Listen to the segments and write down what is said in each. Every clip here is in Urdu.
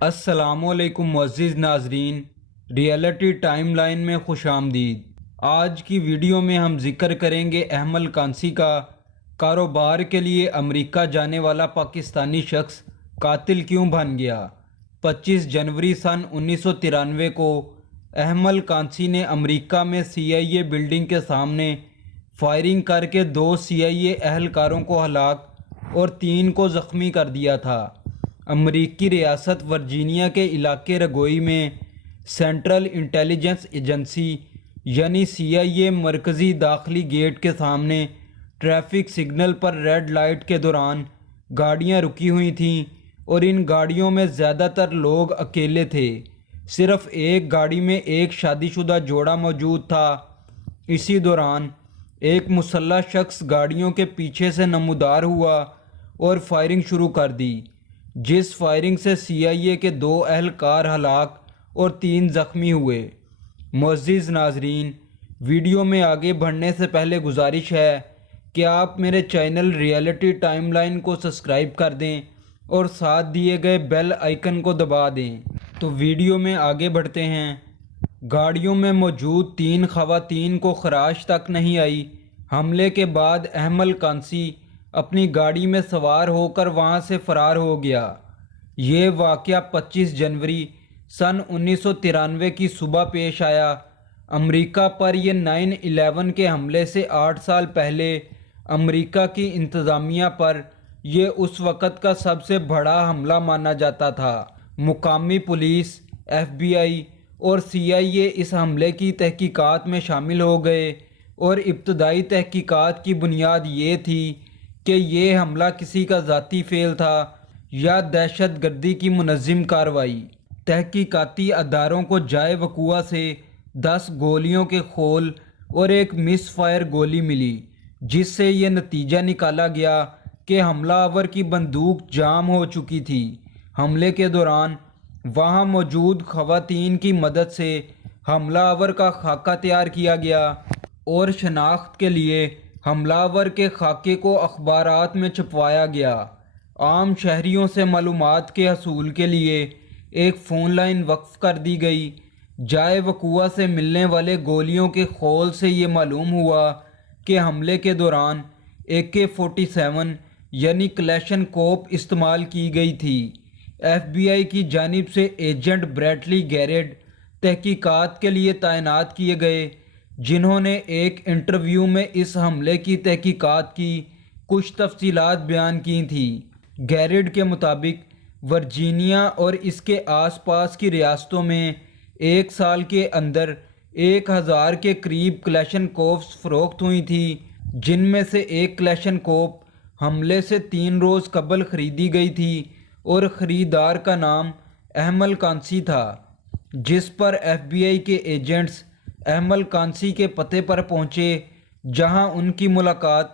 السلام علیکم معزز ناظرین، ریئلٹی ٹائم لائن میں خوش آمدید۔ آج کی ویڈیو میں ہم ذکر کریں گے احمل کانسی کا کاروبار کے لیے امریکہ جانے والا پاکستانی شخص قاتل کیوں بن گیا۔ 25 جنوری سن 1993 کو احمل کانسی نے امریکہ میں CIA بلڈنگ کے سامنے فائرنگ کر کے 2 CIA اہلکاروں کو ہلاک اور 3 کو زخمی کر دیا تھا۔ امریکی ریاست ورجینیا کے علاقے رگوئی میں سینٹرل انٹیلیجنس ایجنسی یعنی CIA مرکزی داخلی گیٹ کے سامنے ٹریفک سگنل پر ریڈ لائٹ کے دوران گاڑیاں رکی ہوئی تھیں اور ان گاڑیوں میں زیادہ تر لوگ اکیلے تھے۔ صرف ایک گاڑی میں ایک شادی شدہ جوڑا موجود تھا۔ اسی دوران ایک مسلح شخص گاڑیوں کے پیچھے سے نمودار ہوا اور فائرنگ شروع کر دی، جس فائرنگ سے CIA کے 2 اہلکار ہلاک اور 3 زخمی ہوئے۔ معزز ناظرین، ویڈیو میں آگے بڑھنے سے پہلے گزارش ہے کہ آپ میرے چینل ریئلٹی ٹائم لائن کو سبسکرائب کر دیں اور ساتھ دیے گئے بیل آئیکن کو دبا دیں۔ تو ویڈیو میں آگے بڑھتے ہیں۔ گاڑیوں میں موجود 3 خواتین کو خراش تک نہیں آئی۔ حملے کے بعد احمل کانسی اپنی گاڑی میں سوار ہو کر وہاں سے فرار ہو گیا۔ یہ واقعہ 25 جنوری سن 1993 کی صبح پیش آیا۔ امریکہ پر یہ 9/11 کے حملے سے 8 سال پہلے امریکہ کی انتظامیہ پر یہ اس وقت کا سب سے بڑا حملہ مانا جاتا تھا۔ مقامی پولیس، FBI اور CIA اس حملے کی تحقیقات میں شامل ہو گئے اور ابتدائی تحقیقات کی بنیاد یہ تھی کہ یہ حملہ کسی کا ذاتی فعل تھا یا دہشت گردی کی منظم کارروائی۔ تحقیقاتی اداروں کو جائے وقوع سے 10 گولیوں کے خول اور ایک مس فائر گولی ملی، جس سے یہ نتیجہ نکالا گیا کہ حملہ آور کی بندوق جام ہو چکی تھی۔ حملے کے دوران وہاں موجود خواتین کی مدد سے حملہ آور کا خاکہ تیار کیا گیا اور شناخت کے لیے حملہ آور کے خاکے کو اخبارات میں چھپوایا گیا۔ عام شہریوں سے معلومات کے حصول کے لیے ایک فون لائن وقف کر دی گئی۔ جائے وقوع سے ملنے والے گولیوں کے خول سے یہ معلوم ہوا کہ حملے کے دوران AK-47 یعنی کلیشن کوپ استعمال کی گئی تھی۔ FBI کی جانب سے ایجنٹ بریٹلی گیرڈ تحقیقات کے لیے تعینات کیے گئے، جنہوں نے ایک انٹرویو میں اس حملے کی تحقیقات کی کچھ تفصیلات بیان کی تھیں۔ گیرڈ کے مطابق ورجینیا اور اس کے آس پاس کی ریاستوں میں 1 سال کے اندر 1000 کے قریب کلیشن کوپس فروخت ہوئی تھی، جن میں سے ایک کلیشن کوپ حملے سے 3 روز قبل خریدی گئی تھی اور خریدار کا نام احمل کانسی تھا، جس پر FBI کے ایجنٹس احمل کانسی کے پتے پر پہنچے، جہاں ان کی ملاقات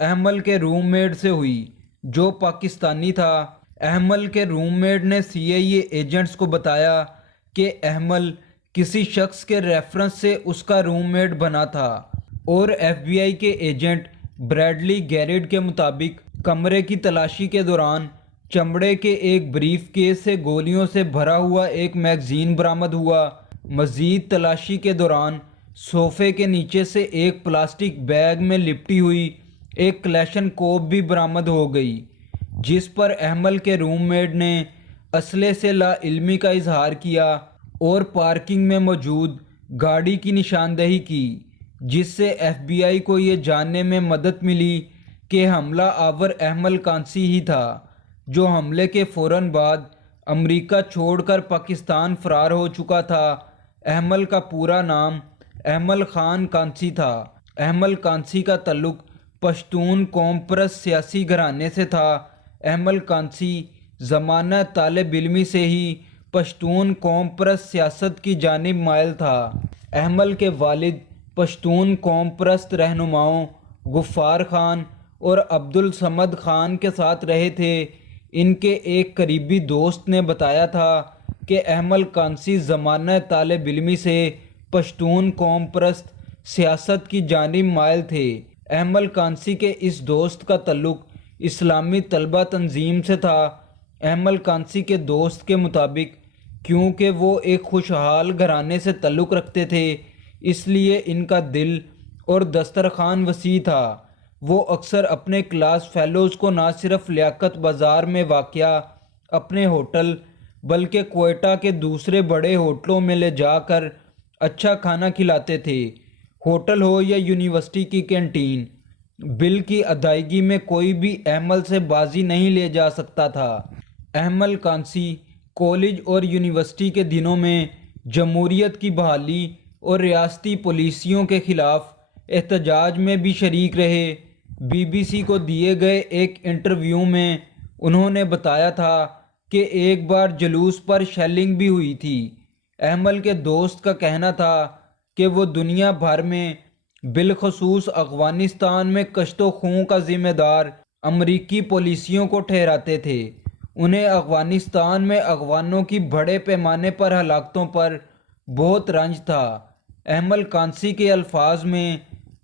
احمل کے روم میٹ سے ہوئی، جو پاکستانی تھا۔ احمل کے روم میٹ نے CIA ایجنٹس کو بتایا کہ احمل کسی شخص کے ریفرنس سے اس کا روم میٹ بنا تھا، اور FBI کے ایجنٹ بریڈلی گیرڈ کے مطابق کمرے کی تلاشی کے دوران چمڑے کے ایک بریف کیس سے گولیوں سے بھرا ہوا ایک میگزین برآمد ہوا۔ مزید تلاشی کے دوران صوفے کے نیچے سے ایک پلاسٹک بیگ میں لپٹی ہوئی ایک کلیشن کوپ بھی برآمد ہو گئی، جس پر احمل کے روم میٹ نے اسلحے سے لا علمی کا اظہار کیا اور پارکنگ میں موجود گاڑی کی نشاندہی کی، جس سے FBI کو یہ جاننے میں مدد ملی کہ حملہ آور احمل کانسی ہی تھا، جو حملے کے فوراً بعد امریکہ چھوڑ کر پاکستان فرار ہو چکا تھا۔ احمل کا پورا نام احمل خان کانسی تھا۔ احمل کانسی کا تعلق پشتون قوم پرست سیاسی گھرانے سے تھا۔ احمل کانسی زمانہ طالب علمی سے ہی پشتون قوم پرست سیاست کی جانب مائل تھا۔ احمل کے والد پشتون قوم پرست رہنماؤں غفار خان اور عبدالصمد خان کے ساتھ رہے تھے۔ ان کے ایک قریبی دوست نے بتایا تھا کہ احمل کانسی زمانہ طالب علمی سے پشتون قوم پرست سیاست کی جانب مائل تھے۔ احمل کانسی کے اس دوست کا تعلق اسلامی طلبہ تنظیم سے تھا۔ احمل کانسی کے دوست کے مطابق کیونکہ وہ ایک خوشحال گھرانے سے تعلق رکھتے تھے، اس لیے ان کا دل اور دسترخوان وسیع تھا۔ وہ اکثر اپنے کلاس فیلوز کو نہ صرف لیاقت بازار میں واقع اپنے ہوٹل بلکہ کوئٹہ کے دوسرے بڑے ہوٹلوں میں لے جا کر اچھا کھانا کھلاتے تھے۔ ہوٹل ہو یا یونیورسٹی کی کینٹین، بل کی ادائیگی میں کوئی بھی احمل سے بازی نہیں لے جا سکتا تھا۔ احمل کانسی کالج اور یونیورسٹی کے دنوں میں جمہوریت کی بحالی اور ریاستی پالیسیوں کے خلاف احتجاج میں بھی شریک رہے۔ بی بی سی کو دیے گئے ایک انٹرویو میں انہوں نے بتایا تھا کہ ایک بار جلوس پر شیلنگ بھی ہوئی تھی۔ احمل کے دوست کا کہنا تھا کہ وہ دنیا بھر میں بالخصوص افغانستان میں کشت و خون کا ذمہ دار امریکی پالیسیوں کو ٹھہراتے تھے۔ انہیں افغانستان میں افغانوں کی بڑے پیمانے پر ہلاکتوں پر بہت رنج تھا۔ احمل کانسی کے الفاظ میں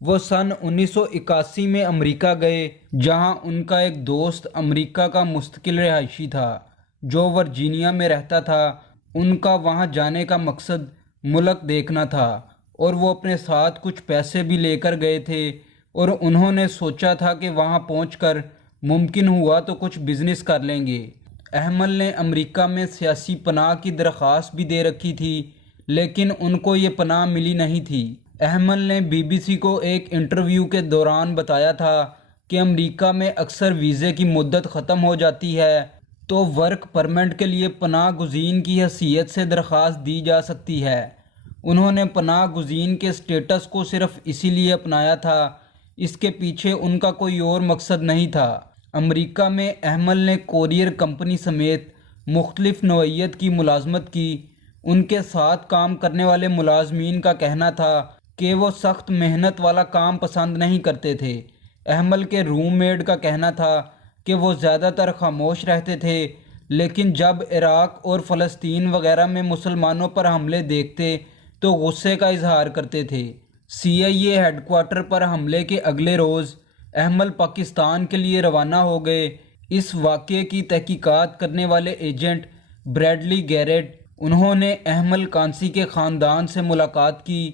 وہ سن 1981 میں امریکہ گئے، جہاں ان کا ایک دوست امریکہ کا مستقل رہائشی تھا جو ورجینیا میں رہتا تھا۔ ان کا وہاں جانے کا مقصد ملک دیکھنا تھا اور وہ اپنے ساتھ کچھ پیسے بھی لے کر گئے تھے، اور انہوں نے سوچا تھا کہ وہاں پہنچ کر ممکن ہوا تو کچھ بزنس کر لیں گے۔ احمل نے امریکہ میں سیاسی پناہ کی درخواست بھی دے رکھی تھی، لیکن ان کو یہ پناہ ملی نہیں تھی۔ احمل نے بی بی سی کو ایک انٹرویو کے دوران بتایا تھا کہ امریکہ میں اکثر ویزے کی مدت ختم ہو جاتی ہے تو ورک پرمٹ کے لیے پناہ گزین کی حیثیت سے درخواست دی جا سکتی ہے۔ انہوں نے پناہ گزین کے سٹیٹس کو صرف اسی لیے اپنایا تھا، اس کے پیچھے ان کا کوئی اور مقصد نہیں تھا۔ امریکہ میں احمل نے کورئیر کمپنی سمیت مختلف نوعیت کی ملازمت کی۔ ان کے ساتھ کام کرنے والے ملازمین کا کہنا تھا کہ وہ سخت محنت والا کام پسند نہیں کرتے تھے۔ احمل کے روم میٹ کا کہنا تھا کہ وہ زیادہ تر خاموش رہتے تھے، لیکن جب عراق اور فلسطین وغیرہ میں مسلمانوں پر حملے دیکھتے تو غصے کا اظہار کرتے تھے۔ سی آئی اے ہیڈ کوارٹر پر حملے کے اگلے روز احمل پاکستان کے لیے روانہ ہو گئے۔ اس واقعے کی تحقیقات کرنے والے ایجنٹ بریڈلی گیرٹ، انہوں نے احمل کانسی کے خاندان سے ملاقات کی۔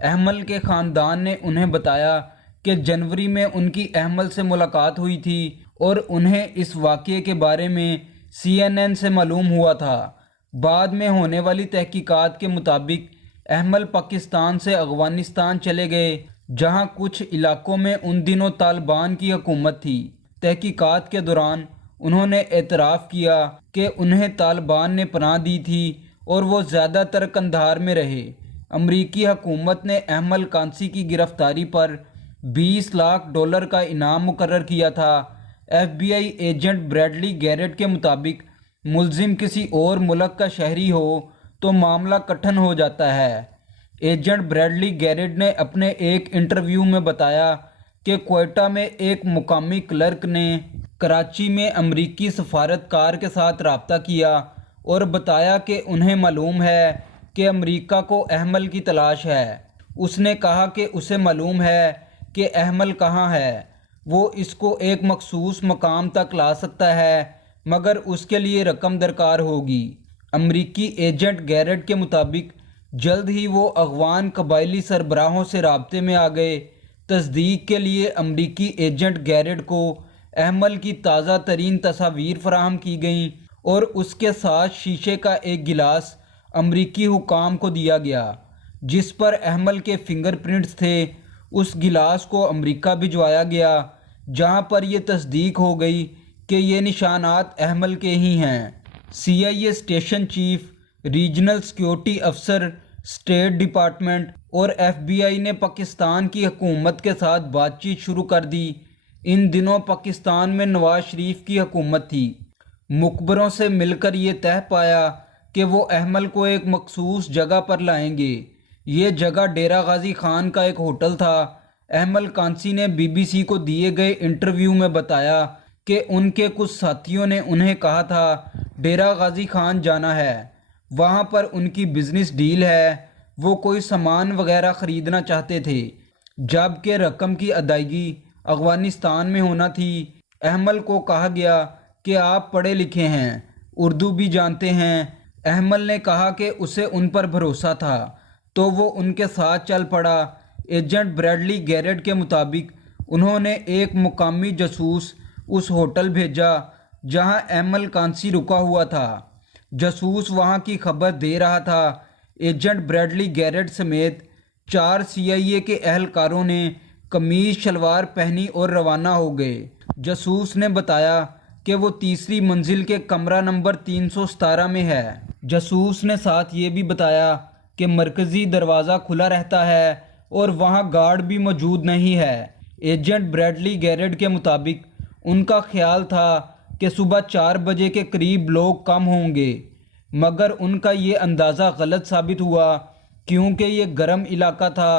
احمل کے خاندان نے انہیں بتایا کہ جنوری میں ان کی احمل سے ملاقات ہوئی تھی اور انہیں اس واقعے کے بارے میں سی این این سے معلوم ہوا تھا۔ بعد میں ہونے والی تحقیقات کے مطابق احمل پاکستان سے افغانستان چلے گئے، جہاں کچھ علاقوں میں ان دنوں طالبان کی حکومت تھی۔ تحقیقات کے دوران انہوں نے اعتراف کیا کہ انہیں طالبان نے پناہ دی تھی اور وہ زیادہ تر قندھار میں رہے۔ امریکی حکومت نے احمل کانسی کی گرفتاری پر $20 لاکھ کا انعام مقرر کیا تھا۔ ایف بی آئی ایجنٹ بریڈلی گیرٹ کے مطابق ملزم کسی اور ملک کا شہری ہو تو معاملہ کٹھن ہو جاتا ہے۔ ایجنٹ بریڈلی گیرٹ نے اپنے ایک انٹرویو میں بتایا کہ کوئٹہ میں ایک مقامی کلرک نے کراچی میں امریکی سفارتکار کے ساتھ رابطہ کیا اور بتایا کہ انہیں معلوم ہے کہ امریکہ کو احمل کی تلاش ہے۔ اس نے کہا کہ اسے معلوم ہے کہ احمل کہاں ہے، وہ اس کو ایک مخصوص مقام تک لا سکتا ہے، مگر اس کے لیے رقم درکار ہوگی۔ امریکی ایجنٹ گیرٹ کے مطابق جلد ہی وہ افغان قبائلی سربراہوں سے رابطے میں آ گئے۔ تصدیق کے لیے امریکی ایجنٹ گیرٹ کو احمل کی تازہ ترین تصاویر فراہم کی گئیں اور اس کے ساتھ شیشے کا ایک گلاس امریکی حکام کو دیا گیا جس پر احمل کے فنگر پرنٹس تھے۔ اس گلاس کو امریکہ بھجوایا گیا، جہاں پر یہ تصدیق ہو گئی کہ یہ نشانات احمل کے ہی ہیں۔ سی آئی اے اسٹیشن چیف، ریجنل سیکیورٹی افسر، اسٹیٹ ڈپارٹمنٹ اور ایف بی آئی نے پاکستان کی حکومت کے ساتھ بات چیت شروع کر دی۔ ان دنوں پاکستان میں نواز شریف کی حکومت تھی۔ مخبروں سے مل کر یہ طے پایا کہ وہ احمل کو ایک مخصوص جگہ پر لائیں گے۔ یہ جگہ ڈیرہ غازی خان کا ایک ہوٹل تھا۔ احمل کانسی نے بی بی سی کو دیے گئے انٹرویو میں بتایا کہ ان کے کچھ ساتھیوں نے انہیں کہا تھا ڈیرہ غازی خان جانا ہے، وہاں پر ان کی بزنس ڈیل ہے، وہ کوئی سامان وغیرہ خریدنا چاہتے تھے، جبکہ رقم کی ادائیگی افغانستان میں ہونا تھی۔ احمل کو کہا گیا کہ آپ پڑھے لکھے ہیں، اردو بھی جانتے ہیں۔ احمل نے کہا کہ اسے ان پر بھروسہ تھا، تو وہ ان کے ساتھ چل پڑا۔ ایجنٹ بریڈلی گیرٹ کے مطابق انہوں نے ایک مقامی جاسوس اس ہوٹل بھیجا جہاں احمل کانسی رکا ہوا تھا۔ جاسوس وہاں کی خبر دے رہا تھا۔ ایجنٹ بریڈلی گیرٹ سمیت 4 CIA کے اہلکاروں نے قمیض شلوار پہنی اور روانہ ہو گئے۔ جاسوس نے بتایا کہ وہ تیسری منزل کے کمرہ نمبر 317 میں ہے۔ جاسوس نے ساتھ یہ بھی بتایا کہ مرکزی دروازہ کھلا رہتا ہے اور وہاں گارڈ بھی موجود نہیں ہے۔ ایجنٹ بریڈلی گیرٹ کے مطابق ان کا خیال تھا کہ صبح 4 بجے کے قریب لوگ کم ہوں گے، مگر ان کا یہ اندازہ غلط ثابت ہوا کیونکہ یہ گرم علاقہ تھا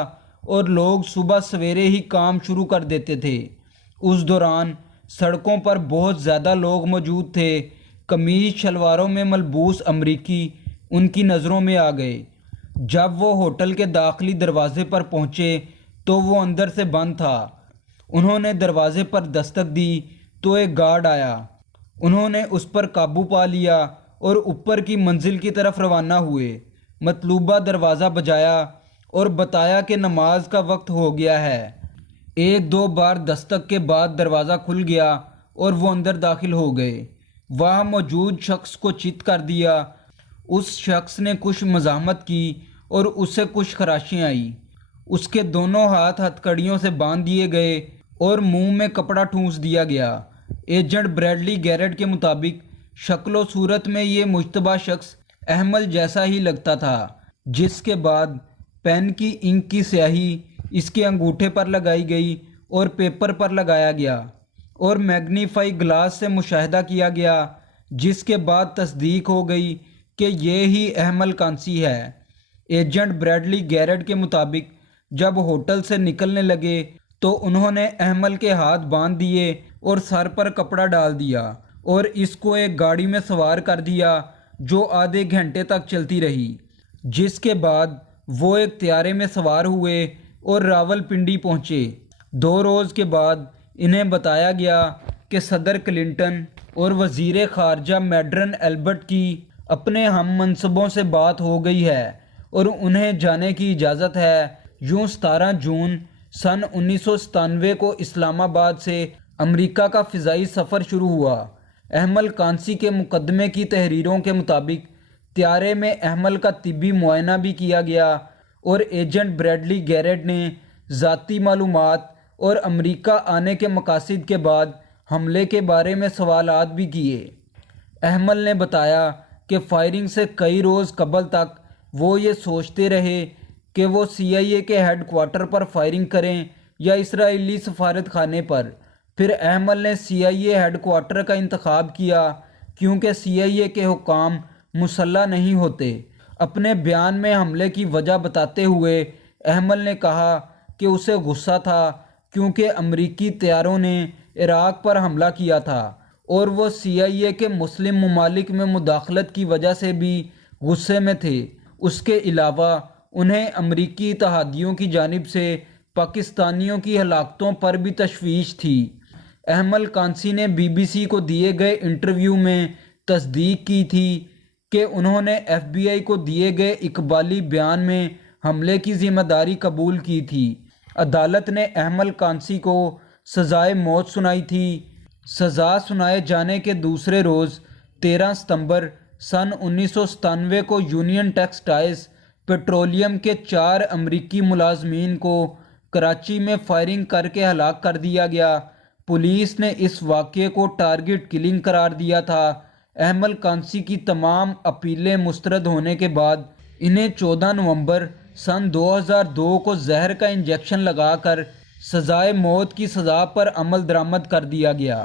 اور لوگ صبح سویرے ہی کام شروع کر دیتے تھے۔ اس دوران سڑکوں پر بہت زیادہ لوگ موجود تھے۔ قمیض شلواروں میں ملبوس امریکی ان کی نظروں میں آ گئے۔ جب وہ ہوٹل کے داخلی دروازے پر پہنچے تو وہ اندر سے بند تھا۔ انہوں نے دروازے پر دستک دی تو ایک گارڈ آیا۔ انہوں نے اس پر قابو پا لیا اور اوپر کی منزل کی طرف روانہ ہوئے۔ مطلوبہ دروازہ بجایا اور بتایا کہ نماز کا وقت ہو گیا ہے۔ 1-2 بار دستک کے بعد دروازہ کھل گیا اور وہ اندر داخل ہو گئے۔ وہاں موجود شخص کو چت کر دیا۔ اس شخص نے کچھ مزاحمت کی اور اسے کچھ خراشیں آئیں۔ اس کے دونوں ہاتھ ہتھکڑیوں سے باندھ دیے گئے اور منہ میں کپڑا ٹھونس دیا گیا۔ ایجنٹ بریڈلی گیرٹ کے مطابق شکل و صورت میں یہ مشتبہ شخص احمل جیسا ہی لگتا تھا، جس کے بعد پین کی انک کی سیاہی اس کے انگوٹھے پر لگائی گئی اور پیپر پر لگایا گیا اور میگنیفائی گلاس سے مشاہدہ کیا گیا، جس کے بعد تصدیق ہو گئی کہ یہ ہی احمل کانسی ہے۔ ایجنٹ بریڈلی گیرٹ کے مطابق جب ہوٹل سے نکلنے لگے تو انہوں نے احمل کے ہاتھ باندھ دیے اور سر پر کپڑا ڈال دیا اور اس کو ایک گاڑی میں سوار کر دیا جو آدھے گھنٹے تک چلتی رہی، جس کے بعد وہ ایک طیارے میں سوار ہوئے اور راولپنڈی پہنچے۔ 2 روز کے بعد انہیں بتایا گیا کہ صدر کلنٹن اور وزیر خارجہ میڈرن البرٹ کی اپنے ہم منصبوں سے بات ہو گئی ہے اور انہیں جانے کی اجازت ہے۔ یوں 17 جون سن 1997 کو اسلام آباد سے امریکہ کا فضائی سفر شروع ہوا۔ احمل کانسی کے مقدمے کی تحریروں کے مطابق طیارے میں احمل کا طبی معائنہ بھی کیا گیا اور ایجنٹ بریڈلی گیرٹ نے ذاتی معلومات اور امریکہ آنے کے مقاصد کے بعد حملے کے بارے میں سوالات بھی کیے۔ احمل نے بتایا کہ فائرنگ سے کئی روز قبل تک وہ یہ سوچتے رہے کہ وہ CIA کے ہیڈ کوارٹر پر فائرنگ کریں یا اسرائیلی سفارت خانے پر۔ پھر احمل نے CIA ہیڈ کوارٹر کا انتخاب کیا کیونکہ CIA کے حکام مسلح نہیں ہوتے۔ اپنے بیان میں حملے کی وجہ بتاتے ہوئے احمل نے کہا کہ اسے غصہ تھا کیونکہ امریکی طیاروں نے عراق پر حملہ کیا تھا اور وہ CIA کے مسلم ممالک میں مداخلت کی وجہ سے بھی غصے میں تھے۔ اس کے علاوہ انہیں امریکی اتحادیوں کی جانب سے پاکستانیوں کی ہلاکتوں پر بھی تشویش تھی۔ احمل کانسی نے BBC کو دیے گئے انٹرویو میں تصدیق کی تھی کہ انہوں نے FBI کو دیے گئے اقبالی بیان میں حملے کی ذمہ داری قبول کی تھی۔ عدالت نے احمل کانسی کو سزائے موت سنائی تھی۔ سزا سنائے جانے کے دوسرے روز 13 ستمبر سن 1997 کو یونین ٹیکسٹائلز پیٹرولیم کے 4 امریکی ملازمین کو کراچی میں فائرنگ کر کے ہلاک کر دیا گیا۔ پولیس نے اس واقعے کو ٹارگٹ کلنگ قرار دیا تھا۔ احمل کانسی کی تمام اپیلیں مسترد ہونے کے بعد انہیں 14 نومبر سن 2002 کو زہر کا انجیکشن لگا کر سزائے موت کی سزا پر عمل درآمد کر دیا گیا۔